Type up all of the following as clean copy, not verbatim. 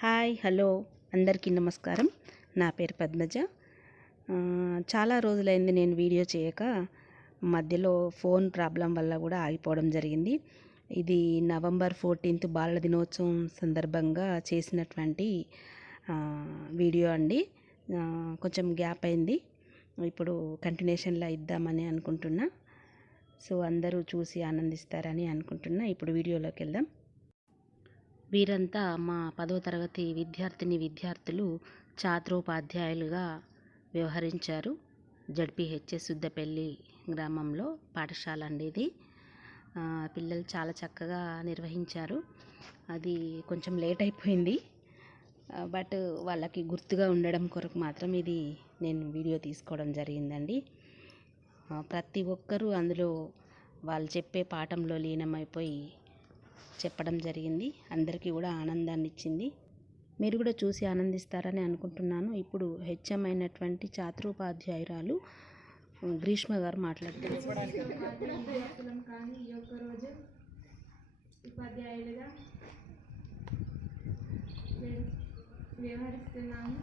Hi hello అందరికీ నమస్కారం. నా పేరు పద్మజ. చాలా రోజులైంది నేను వీడియో చేయక. మధ్యలో ఫోన్ ప్రాబ్లం వల్ల కూడా ఆగిపోవడం జరిగింది. ఇది నవంబర్ 14th బాలల దినోత్సవం సందర్భంగా చేసినటువంటి వీడియో అండి. కొంచెం గ్యాప్ అయింది. ఇప్పుడు కంటిన్యూషన్లో ఇద్దామని అనుకుంటున్నా. సో అందరూ చూసి ఆనందిస్తారని అనుకుంటున్నా. ఇప్పుడు వీడియోలోకి వెళ్దాం. వీరంతా మా 10వ తరగతి విద్యార్థులు ఛాత్రోపాధ్యాయులుగా వ్యవహరించారు. జడ్పీహెచ్ఎస్ సుద్దపల్లి గ్రామంలో పాఠశాల అండి ఇది. పిల్లలు చాలా చక్కగా నిర్వహించారు. అది కొంచెం లేట్ అయిపోయింది, బట్ వాళ్ళకి గుర్తుగా ఉండడం కొరకు మాత్రం ఇది నేను వీడియో తీసుకోవడం జరిగిందండి. ప్రతి ఒక్కరూ అందులో వాళ్ళు చెప్పే పాఠంలో లీనమైపోయి చెప్పడం జరిగింది. అందరికీ కూడా ఆనందాన్ని ఇచ్చింది. మీరు కూడా చూసి ఆనందిస్తారని అనుకుంటున్నాను. ఇప్పుడు హెచ్ఎం అయినటువంటి ఛాత్రోపాధ్యాయురాలు గ్రీష్మ గారు మాట్లాడుతున్నారు. వ్యవహరిస్తున్నాము.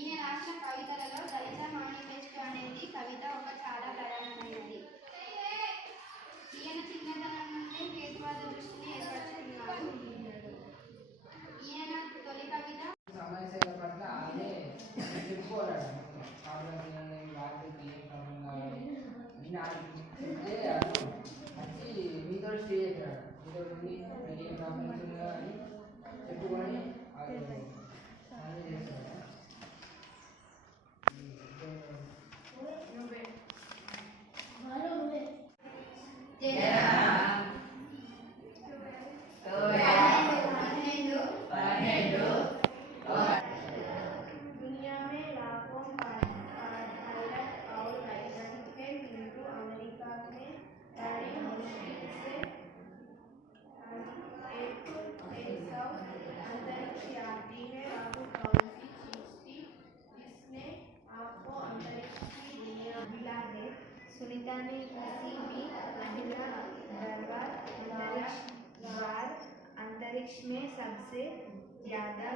ఈయన రాష్ట్ర కవితలలో దళిత మేనిఫెస్టో అనేది కవిత ఒక చాలా ప్రధానమైనది. ఈయన చిన్నతనం నుండి హేతువాద దృష్టిని ఏర్పరచుకున్నాడు. ఈయన తొలి కవిత సమస్యల పట్ల అదే చెప్పుకోవాలి. వచ్చి మీతో స్టే చేశాడు. మీతో ఉండి మీకు ఏం ప్రాబ్లమ్స్ ఉన్నాయో అని చెప్పుకొని అది చేస్తాడు. सुनीता ने किसी भी महिला अंतरिक्ष में सबसे ज्यादा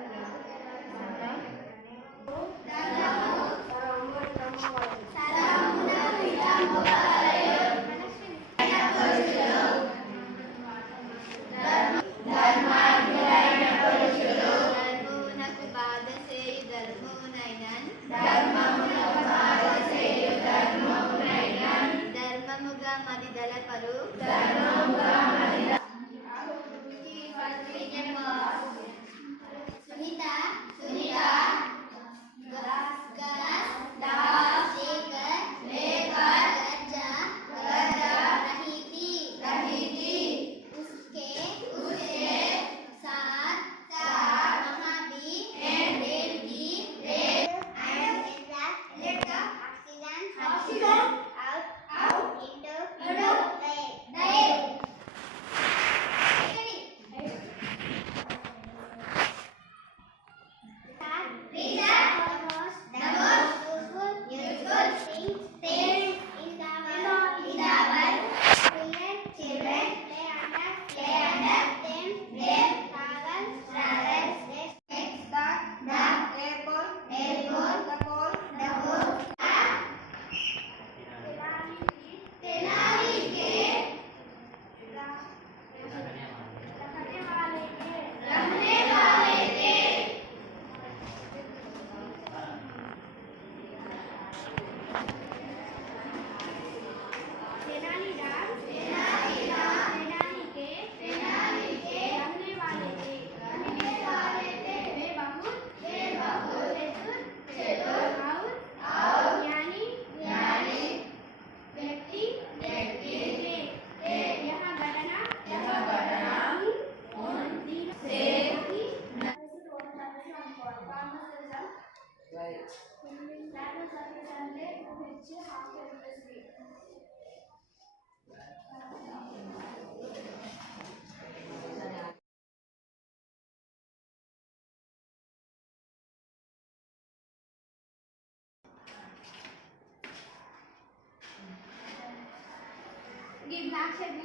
బ్లాక్ షర్ట్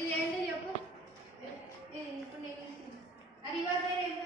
ఇది ఏంటో చెప్పు. ఇప్పుడు నేను అది ఇవ్వలేదు.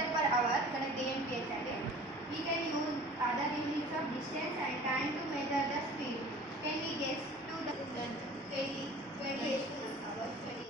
మీటర్ పర్ అవర్ ఇక్కడ KMPH అంటే we can use other units of distance and time to measure the speed. Can we guess to the 20 hours 20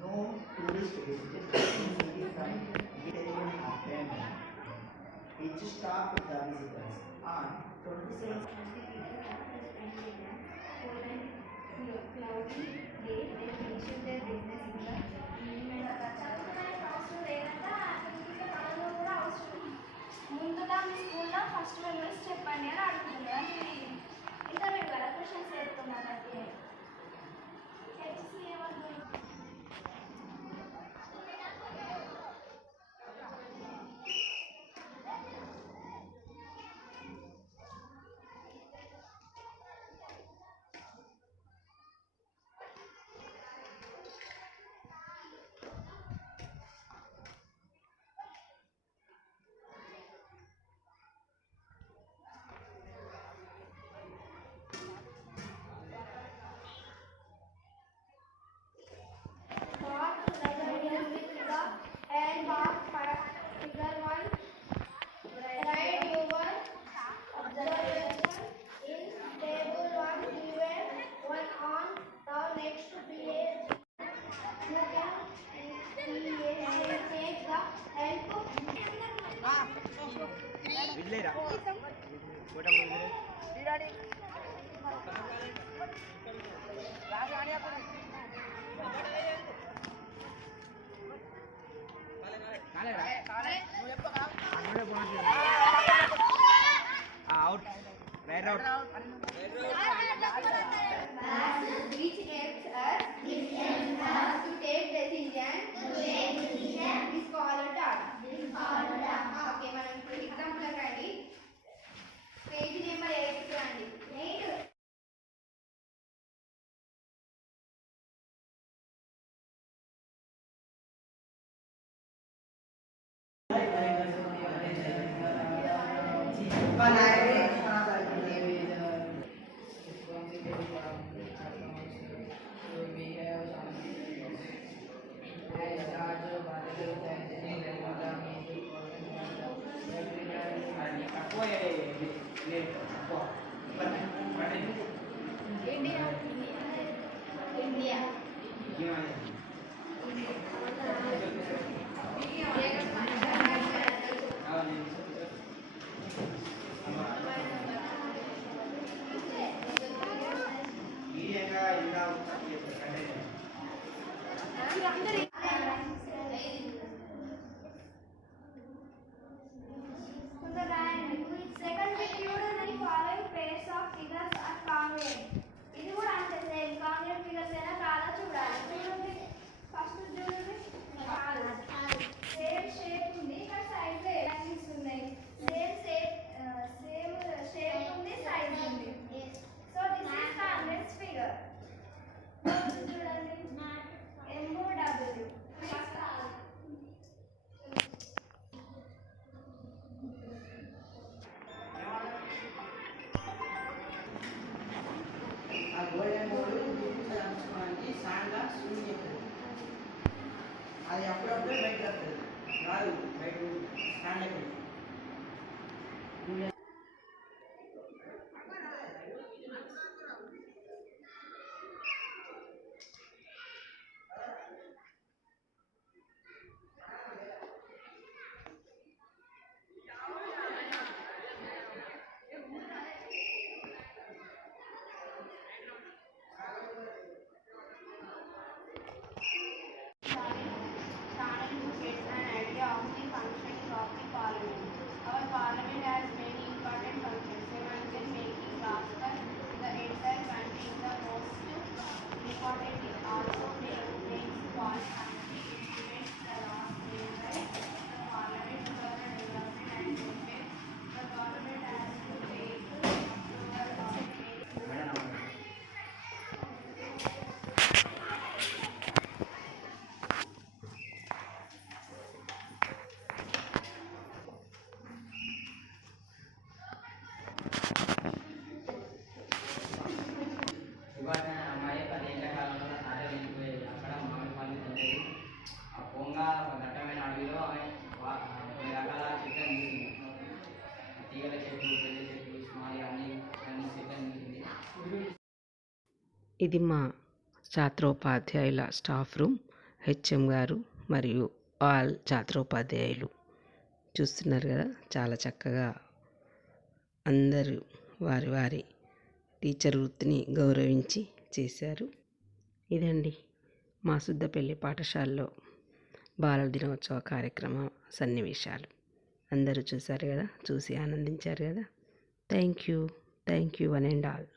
No tourist visited the city from Italian afternoon. Each stop the visitors on 27th. cloudy day they finished their business in the evening. చదువుకోవడానికి అవసరం లేదంటే ఇంటికి పనులు కూడా అవసరం ముందుగా మీ స్కూల్లో first memories చెప్పండి అని అడుగుతున్నారు ఇంటర్మీడియట్ కదా క్వశ్చన్స్ చెప్తున్నారంటే Out. Right out. Which helps us to take decision is called a task. Okay, మనం ఇప్పుడు ఎగ్జాంపుల్ రండి పేజ్ నెంబర్ 8 రండి 8 India second period the following pairs of figures are congruent ఇది కూడా అంతే సేమ్ కాంగ్రుయెంట్ ఫిగర్స్ అయినా కాదా చూడాలి చూడండి ఫస్ట్ చూడండి సేమ్ షేప్ ఉంది ఇక్కడ సైడ్ లో ఎలాంటిస్ ఉన్నాయి సేమ్ షేప్ ఉంది సైజ్ ఉంది సో దిస్ ఇస్ కాంగ్రుయెంట్ ఫిగర్ చూడండి MOW అది అప్పుడప్పుడే బయట వస్తుంది రాదు బయట స్టాండ్ ఇది మా ఛాత్రోపాధ్యాయుల స్టాఫ్ రూమ్. హెచ్ఎం గారు మరియు ఆల్ ఛాత్రోపాధ్యాయులు చూస్తున్నారు కదా, చాలా చక్కగా అందరూ వారి వారి టీచర్ వృత్తిని గౌరవించి చేశారు. ఇదండి మా సుద్దపల్లి పాఠశాలలో బాలల దినోత్సవ కార్యక్రమ సన్నివేశాలు. అందరూ చూశారు కదా, చూసి ఆనందించారు కదా. Thank you one and all.